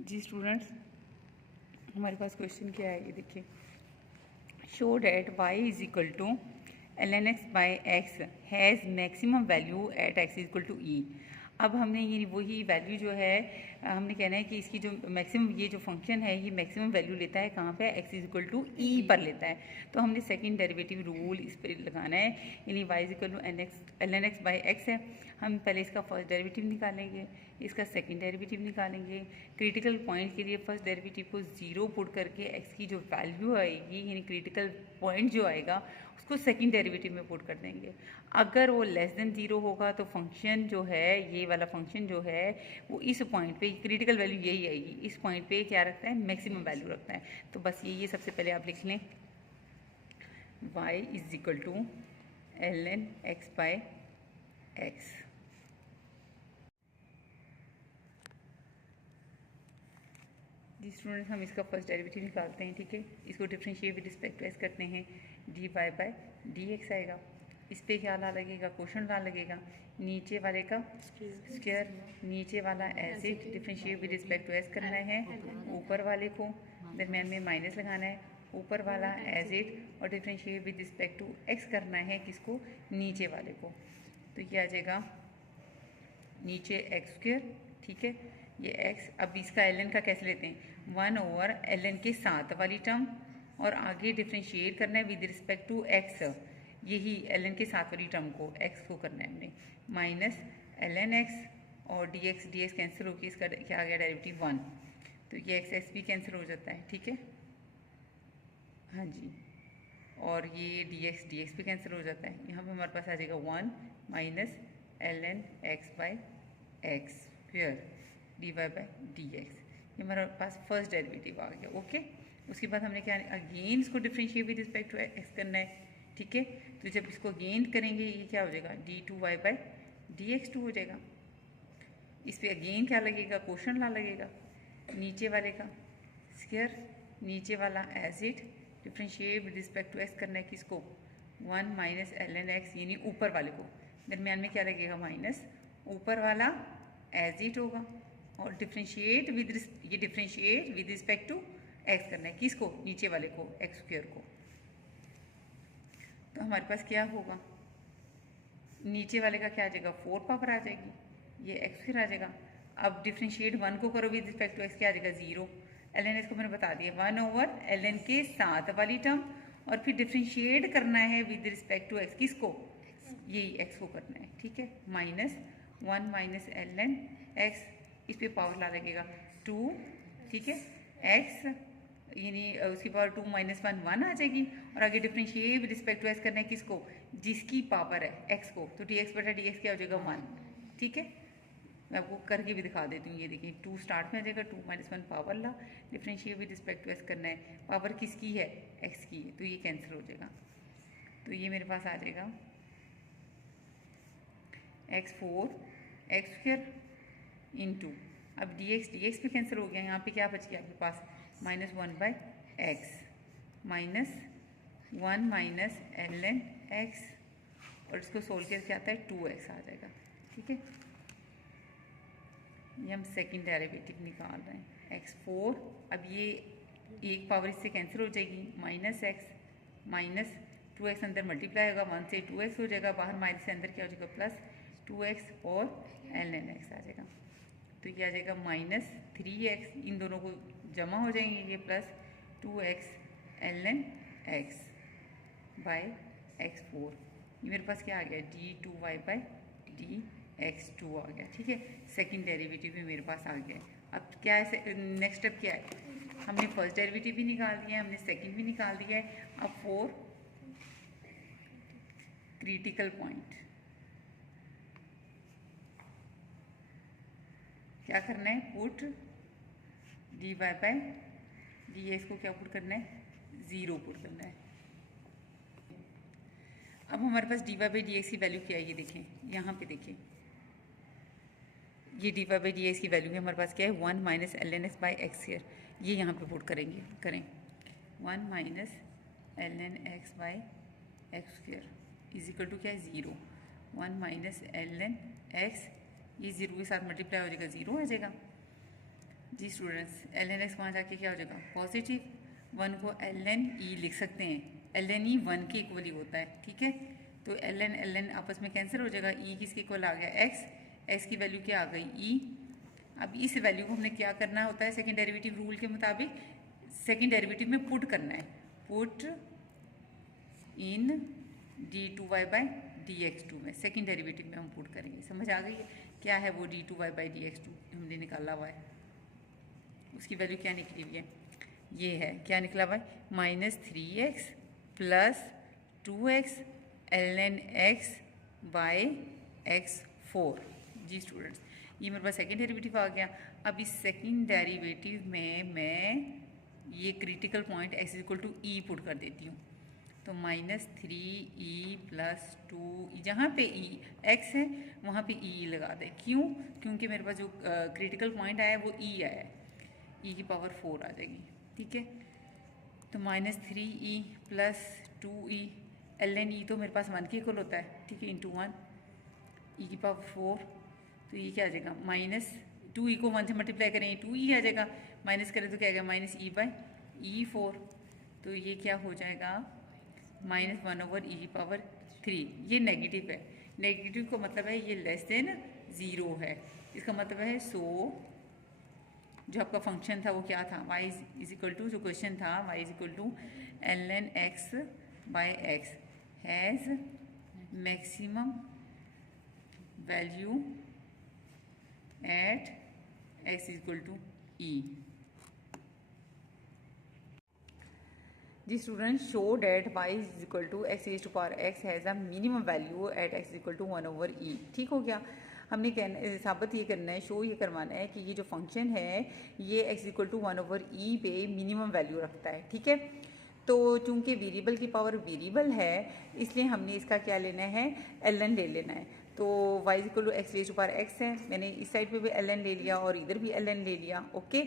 जी students, हमारे पास question क्या है ये देखिए। Show that y is equal to ln x by x has maximum value at x is equal to e. अब हमने ये वही वैल्यू जो है हमने कहना है कि इसकी जो मैक्सिमम ये जो फंक्शन है ये मैक्सिमम वैल्यू लेता है कहाँ पे, x इज इक्वल टू ई पर लेता है। तो हमने सेकंड डेरिवेटिव रूल इस पर लगाना है, यानी y is equal to ln x by x है। हम पहले इसका फर्स्ट डेरिवेटिव निकालेंगे, इसका सेकंड डेरिवेटिव निकालेंगे। क्रिटिकल पॉइंट के लिए फर्स्ट डेरिवेटिव को ज़ीरो पुट करके x की जो वैल्यू आएगी यानी क्रिटिकल पॉइंट जो आएगा उसको सेकंड डेरिवेटिव में पुट कर देंगे। अगर वो लेस देन ज़ीरो होगा तो फंक्शन जो है, ये वाला फंक्शन जो है वो इस पॉइंट पे क्रिटिकल वैल्यू यही आएगी, इस पॉइंट पे क्या रखता है, मैक्सिमम वैल्यू रखता है। तो बस ये सबसे पहले आप लिख लें, y is equal to ln x by x. जी स्टूडेंट्स, हम इसका फर्स्ट डेरिवेटिव निकालते हैं, ठीक है। इसको differentiate with respect to s करते हैं, d y by d x आएगा। इस पर क्या ला लगेगा, क्वेश्चन ला लगेगा, नीचे वाले का स्क्वायर, नीचे वाला as it differentiate with respect to s करना है, ऊपर वाले को दरम्यान में माइनस लगाना है, ऊपर वाला एज इट और differentiate with respect to x करना है, किसको, नीचे वाले को। तो ये आ जाएगा नीचे एक्स स्क्वायर, ठीक है। ये x, अब इसका ln का कैसे लेते हैं, 1 ओवर ln के साथ वाली टर्म और आगे डिफ्रेंशिएट करना है विद रिस्पेक्ट टू x, यही ln के साथ वाली टर्म को x को करना है हमने, माइनस ln x और dx कैंसिल होकर इसका क्या आ गया डेरिवेटिव 1। तो ये x भी कैंसिल हो जाता है, ठीक है, हाँ जी। और ये dx भी कैंसिल हो जाता है। यहाँ पे हमारे पास आ जाएगा 1 minus ln x by x square d y by d x. ये हमारे पास फर्स्ट डेरिवेटिव आ गया, ओके। उसके बाद हमने क्या, अगेन इसको differentiate with respect to x करना है, ठीक है। तो जब इसको अगेन करेंगे ये क्या हो जाएगा, d two y by d x two हो जाएगा। इस पर अगेन क्या लगेगा, क्वेश्चन ला लगेगा, नीचे वाले का स्क्वायर, नीचे वाला as it differentiate with respect to x करना है, किसको, 1 माइनस ln x यानी ऊपर वाले को, दरम्यान में क्या लगेगा, माइनस, ऊपर वाला एज इट होगा और differentiate with respect to x करना है, किसको, नीचे वाले को, एक्स स्क्वायर को। तो हमारे पास क्या होगा, नीचे वाले का क्या आ जाएगा, 4 पावर आ जाएगी, ये एक्स स्क्वायर आ जाएगा। अब डिफरेंशिएट 1 को करो विद रिस्पेक्ट टू एक्स, क्या आ जाएगा, 0। ln x को मैंने बता दिया 1 ओवर ln के साथ वाली टर्म और फिर डिफरेंशिएट करना है विद रिस्पेक्ट टू एक्स, किसको, यही एक्स को करना है, ठीक है, माइनस 1 माइनस ln x, इस पे पावर ला लगेगा 2, ठीक है, x यानी उसकी पावर 2 माइनस 1 1 आ जाएगी और आगे differentiate with respect to x करना है, किसको, जिसकी पावर है x को, तो dx बटा dx क्या हो जाएगा, 1, ठीक है। मैं आपको करके भी दिखा देती हूँ, ये देखिए 2 स्टार्ट में आ जाएगा, 2 माइनस 1 पावर ला, differentiate with respect to x करना है, पावर किसकी है, x की है, तो ये कैंसिल हो जाएगा। तो ये मेरे पास आ जाएगा x4 एक्स स्क्वायर इंटू, अब dx भी कैंसिल हो गया, यहाँ पे क्या बच गया आपके पास, minus 1 by x minus 1 minus ln x और इसको सोल्व करके आता है 2x आ जाएगा, ठीक है। ये हम सेकंड डेरिवेटिव निकाल रहे हैं, x4, अब ये एक पावर इससे कैंसिल हो जाएगी, माइनस x माइनस 2x अंदर मल्टीप्लाई होगा, 1 से 2x हो जाएगा, बाहर माइनस से अंदर क्या हो जाएगा, प्लस 2x और ln x आ जाएगा। तो ये आ जाएगा माइनस 3x, इन दोनों को जमा हो जाएंगे, ये plus 2x ln x by x4, ये मेरे पास क्या आ गया, d2y बाई dx2 आ गया, ठीक है। सेकंड डेरिवेटिव भी मेरे पास आ गया। अब क्या है, नेक्स्ट स्टेप क्या है, हमने फर्स्ट डेरिवेटिव भी निकाल दिया है, हमने सेकंड भी निकाल दिया है। अब फॉर क्रिटिकल पॉइंट क्या करना है, put d y by d x को क्या पुट करना है, 0 पुट करना है। अब हमारे पास d y by d x की वैल्यू क्या है, ये देखें, यहाँ पे देखें, ये d y by d x की वैल्यू है हमारे पास क्या है, 1 minus ln x by x square, ये यहाँ पे पुट करेंगे, करें 1 minus ln x by x square is equal to क्या है, 0, 1 माइनस ln x, ये 0 के साथ मल्टीप्लाई हो जाएगा, 0 आ जाएगा। जी स्टूडेंट्स, एल एन एक्स वहाँ जाके क्या हो जाएगा पॉजिटिव, 1 को एल एन ई लिख सकते हैं, एल एन ई 1 के इक्वली होता है, ठीक है। तो एल एन आपस में कैंसिल हो जाएगा, ई किसके इक्वल आ गया एक्स, एक्स की वैल्यू क्या आ गई ई। अब इस वैल्यू को हमने क्या करना होता है सेकेंड डेरिवेटिव रूल के मुताबिक, सेकेंड डेरिवेटिव में पुट करना है, put in d two y by d x two में, सेकेंड डेरिवेटिव में हम पुट करेंगे। समझ आ गई है क्या है वो d two y by d x two हमने निकाला हुआ है, उसकी वैल्यू क्या निकली हुई है, ये है क्या निकला हुआ है -3x plus 2x ln x by x4। जी स्टूडेंट्स, ये मेरे पास सेकेंड डेरिवेटिव आ गया। अब इस सेकेंड डेरिवेटिव में मैं ये critical point x equal to e put कर देती हूँ, तो -3e प्लस 2, जहाँ पे e x है वहाँ पे e लगा दें। क्यों? क्योंकि मेरे पास जो क्रिटिकल पॉइंट आया है वो e आया है, e की पावर 4 आ जाएगी, ठीक है। तो -3e plus 2e ln e तो मेरे पास 1 के इक्वल होता है, ठीक है, इंटू 1 e की पावर 4, तो ये क्या आ जाएगा -2e को 1 से मल्टीप्लाई करें 2e आ जाएगा, माइनस करें तो क्या आएगा -e बाई e4, तो ये क्या हो जाएगा -1/e की पावर 3। ये नेगेटिव है, नेगेटिव का मतलब है ये लेस देन 0 है, इसका मतलब है सो जो आपका फंक्शन था वो क्या था, y इज इक्वल टू, जो क्वेश्चन था y is equal to ln x by x has maximum value at x is equal to e। जी student, show that y is equal to x raise to power x has a minimum value at x is equal to 1/e। ठीक हो गया। हमने कहना साबित ये करना है, शो ये करवाना है कि ये जो फंक्शन है ये x इक्वल टू 1/e पे मिनिमम वैल्यू रखता है, ठीक है। तो चूंकि वेरिएबल की पावर वेरिएबल है इसलिए हमने इसका क्या लेना है, ln ले लेना है। तो y equal to x raise to power x है, मैंने इस साइड पे भी ln ले लिया और इधर भी ln ले लिया, ओके।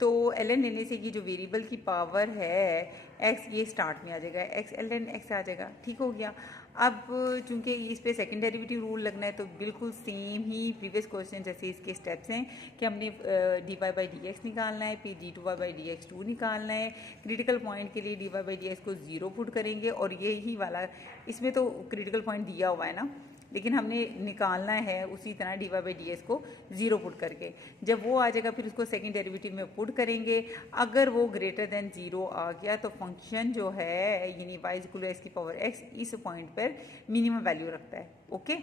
तो ln लेने से ये जो वेरिएबल की पावर है x, ये स्टार्ट में आ जाएगा, x ln x आ जाएगा, ठीक हो गया। अब चूंकि इस पे सेकेंड डेरिवेटिव रूल लगना है तो बिल्कुल सेम ही प्रीवियस क्वेश्चन जैसे इसके स्टेप्स हैं कि हमने d y by d x निकालना है, फिर d two y by d x two निकालना है। क्रिटिकल पॉइंट के लिए d y by d x को 0 पुट करेंगे और यही वाला, इसमें तो क्रिटिकल पॉइंट दिया हुआ है ना, लेकिन हमने निकालना है उसी तरह d y by d s को 0 पुट करके। जब वो आ जाएगा फिर उसको सेकेंड डेरिवेटिव में पुट करेंगे, अगर वो ग्रेटर देन 0 आ गया तो फंक्शन जो है यानी y इक्वल टू एक्स की पावर x इस पॉइंट पर मिनिमम वैल्यू रखता है, ओके।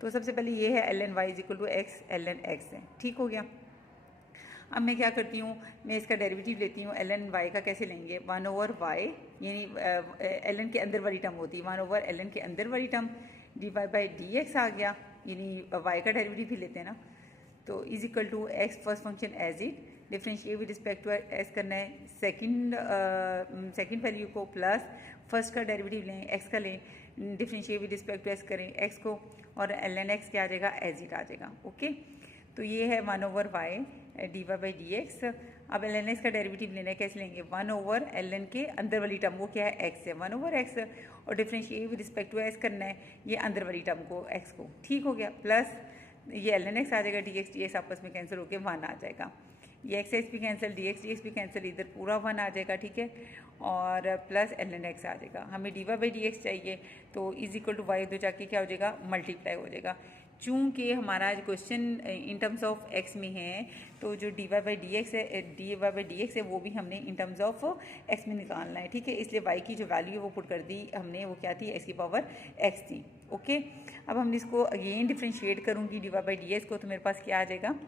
तो सबसे पहले ये है ln y equal to x ln x है, ठीक हो गया। अब मैं क्या करती हूँ, मैं इसका डेरिवेटिव लेती हूँ, ln y का कैसे लेंगे, 1/y यानी ln के अंदर वाली टर्म होती है, 1/ln के अंदर वाली term d y by d x आ गया, यानी y का डेरिवेटिव भी लेते हैं ना, तो is equal to x first function as it, differentiate with respect to x करना है, सेकंड वैल्यू को प्लस फर्स्ट का डेरिवेटिव लें, एक्स का लें, differentiate with respect to x करें एक्स को, और ln x क्या आ जाएगा, एज इट आ जाएगा, ओके। तो ये है 1/y d y by d x. अब ln x का डेरिवेटिव लेना है, कैसे लेंगे, 1/ln के अंदर वाली टर्म वो क्या है, x है, 1/x, और differentiate with respect to x करना है ये अंदर वाली टर्म को, x को, ठीक हो गया। प्लस ये ln x आ जाएगा, dx dx आपस में कैंसिल होकर 1 आ जाएगा, ये x भी कैंसिल, dx dx भी कैंसिल, इधर पूरा 1 आ जाएगा, ठीक है, और प्लस ln x आ जाएगा। हमें d y by d x चाहिए तो इज इक्वल टू वाई दो जाके क्या हो जाएगा, मल्टीप्लाई हो जाएगा। चूँकि हमारा question in terms of x में है तो जो d y by d x है, d y by d x है वो भी हमने इन टर्म्स ऑफ x में निकालना है, ठीक है। इसलिए y की जो वैल्यू है वो पुट कर दी हमने, वो क्या थी, x की पावर x थी, ओके। अब हम इसको अगेन डिफ्रेंशिएट करूँगी d y by d x को, तो मेरे पास क्या आ जाएगा,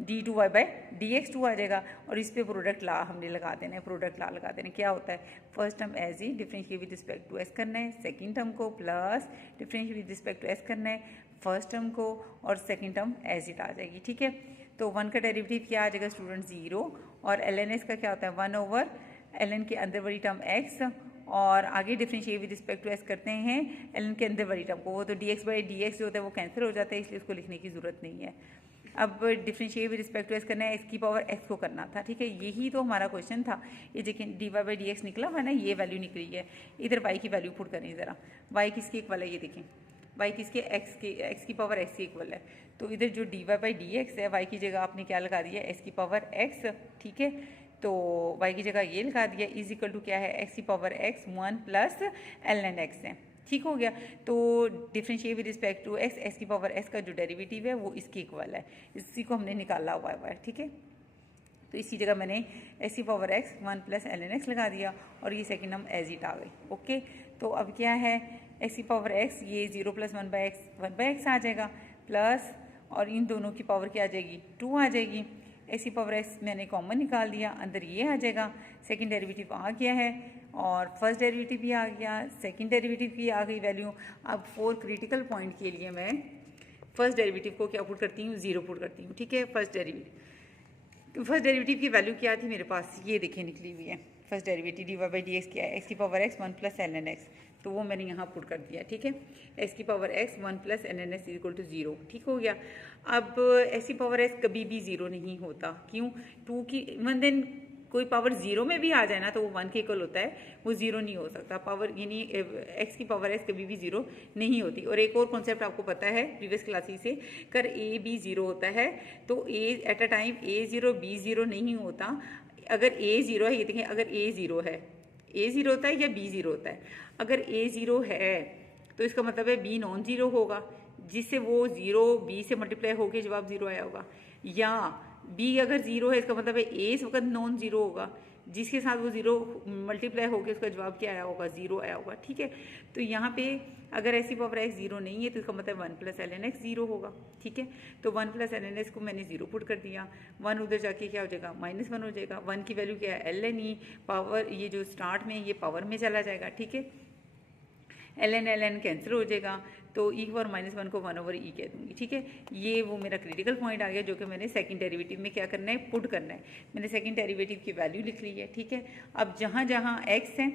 d two y by d x two आ जाएगा, और इस पे प्रोडक्ट ला हमने लगा देना है, प्रोडक्ट ला लगा देना है। क्या होता है, फर्स्ट टर्म एज ही differentiate with respect to x करना है, सेकंड टर्म को plus differentiate with respect to x करना है, फर्स्ट टर्म को, और सेकंड टर्म एज इट आ जाएगी, ठीक है। तो 1 का डेरिवेटिव क्या आ जाएगा स्टूडेंट, 0, और ln x का क्या होता है, 1/ln के अंदर वाली टर्म x, और आगे differentiate with respect to x करते हैं ln के अंदर वाली टर्म को, वो तो dx बाई dx जो होता है वो कैंसिल हो जाता है, इसलिए उसको लिखने की ज़रूरत नहीं है। अब differentiate with respect to x करना है, एक्स की पावर एक्स को करना था, ठीक है। यही तो हमारा क्वेश्चन था, ये देखिए d y by d x निकला हुआ ना, ये वैल्यू निकली है, इधर वाई की वैल्यू पुट करें ज़रा, वाई किसकी इक्वल है, ये देखें y किसके x की पावर x के इक्वल है। तो इधर जो dy बाई डी एक्स है y की जगह आपने क्या लगा दिया x की पावर x, ठीक है। तो y की जगह ये लगा दिया इज इक्वल टू क्या है x की power x 1 plus ln x है, ठीक हो गया। तो differentiate with respect to x की पावर s का जो डेरिवेटिव है वो इसके इक्वल है, इसी को हमने निकाला हुआ है, ठीक है। तो इसी जगह मैंने x की power x 1 plus ln x लगा दिया और ये सेकंड हम एज इट आ गए, ओके। तो अब क्या है x की पावर x, ये 0 प्लस 1 बाई एक्स आ जाएगा प्लस, और इन दोनों की पावर क्या आ जाएगी 2 आ जाएगी। x की पावर x मैंने कॉमन निकाल दिया, अंदर ये आ जाएगा, सेकंड डेरिवेटिव आ गया है और फर्स्ट डेरिवेटिव भी आ गया, सेकंड डेरिवेटिव की आ गई वैल्यू। अब 4 क्रिटिकल पॉइंट के लिए मैं फर्स्ट डेरिवेटिव को क्या पुट करती हूँ 0 पुट करती हूँ, ठीक है। फर्स्ट डेरिवेटिव की वैल्यू क्या थी मेरे पास, ये देखिए निकली हुई है। First derivative d y by d x क्या है x की power x 1 plus ln x, तो वो मैंने यहाँ पुट कर दिया, ठीक है। x की power x 1 plus ln x equal to 0, ठीक हो गया। अब x की पावर x कभी भी 0 नहीं होता, क्यों, 2 की वन देन कोई पावर 0 में भी आ जाए ना तो वो 1 के इक्वल होता है, वो 0 नहीं हो सकता। पावर यानी x की पावर x कभी भी 0 नहीं होती। और एक और कॉन्सेप्ट आपको पता है प्रीवियस क्लासेस से, कर a b 0 होता है तो a at a time a 0 b 0 नहीं होता। अगर a 0 है, ये देखें, अगर a 0 है, a 0 होता है या b 0 होता है। अगर a 0 है तो इसका मतलब है b नॉन 0 होगा, जिससे वो 0 b से मल्टीप्लाई होकर जवाब 0 आया होगा, या b अगर 0 है इसका मतलब है a इस वक्त नॉन 0 होगा, जिसके साथ वो 0 मल्टीप्लाई होकर उसका जवाब क्या आया होगा 0 आया होगा, ठीक है। तो यहाँ पे अगर ऐसी पावर x 0 नहीं है तो इसका मतलब 1 प्लस ln x 0 होगा, ठीक है। तो 1 प्लस ln x को मैंने 0 पुट कर दिया, 1 उधर जाके क्या हो जाएगा -1 हो जाएगा। 1 की वैल्यू क्या है ln e, पावर ये जो स्टार्ट में ये पावर में चला जाएगा, ठीक है। ln कैंसिल हो जाएगा, तो e की पावर -1 को 1 ओवर e कह दूंगी, ठीक है। ये वो मेरा क्रिटिकल पॉइंट आ गया जो कि मैंने सेकंड डेरिवेटिव में क्या करना है पुट करना है। मैंने सेकंड डेरिवेटिव की वैल्यू लिख ली है, ठीक है। अब जहाँ जहाँ x है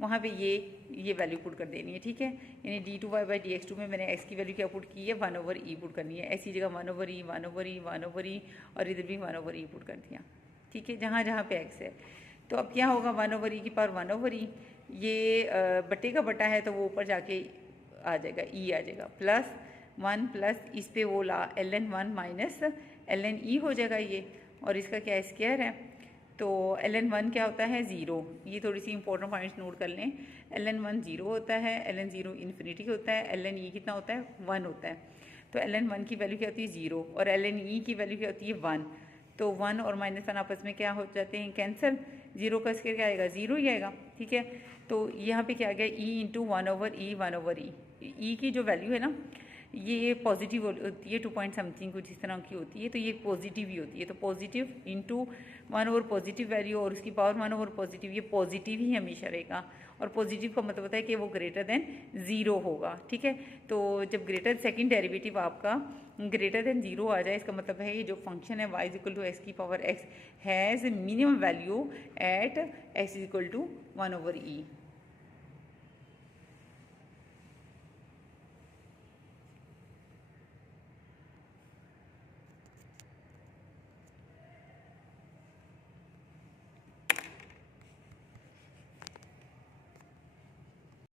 वहाँ पे ये वैल्यू पुट कर देनी है, ठीक है। यानी d2y बाई dx2 में मैंने x की वैल्यू क्या पुट की है 1 ओवर e पुट करनी है। ऐसी जगह 1 over e 1 over e 1 over e और इधर भी 1 ओवर e पुट कर दिया, ठीक है, जहाँ जहाँ पे x है। तो अब क्या होगा 1 ओवर e की पावर 1 ओवर e, ये बटे का बटा है तो वो ऊपर जाके आ जाएगा e आ जाएगा प्लस 1 प्लस इस पे वो ला ln 1 माइनस ln e हो जाएगा ये, और इसका क्या स्क्वायर है। तो ln 1 क्या होता है 0, ये थोड़ी सी इंपॉर्टेंट पॉइंट्स नोट कर लें। ln 1 0 होता है, ln 0 इन्फिनिटी होता है, ln e कितना होता है 1 होता है। तो ln 1 की वैल्यू क्या होती है 0 और ln e की वैल्यू क्या होती है 1। तो 1 और -1 आपस में क्या हो जाते हैं कैंसिल, 0 का स्क्वायर क्या आएगा 0 ही आएगा, ठीक है। तो यहाँ पे क्या आ गया e into 1 over e e की जो वैल्यू है ना ये पॉजिटिव होती है, 2 पॉइंट समथिंग कुछ इस तरह की होती है, तो ये पॉजिटिव ही होती है। तो positive into 1 over positive value और उसकी पावर 1 ओवर पॉजिटिव, ये पॉजिटिव ही हमेशा रहेगा। और पॉजिटिव का मतलब होता है कि वो ग्रेटर देन 0 होगा, ठीक है। तो जब ग्रेटर सेकंड डेरिवेटिव आपका ग्रेटर देन 0 आ जाए इसका मतलब है ये जो फंक्शन है y इक्वल टू x की power x has minimum value at x equal to 1 over e।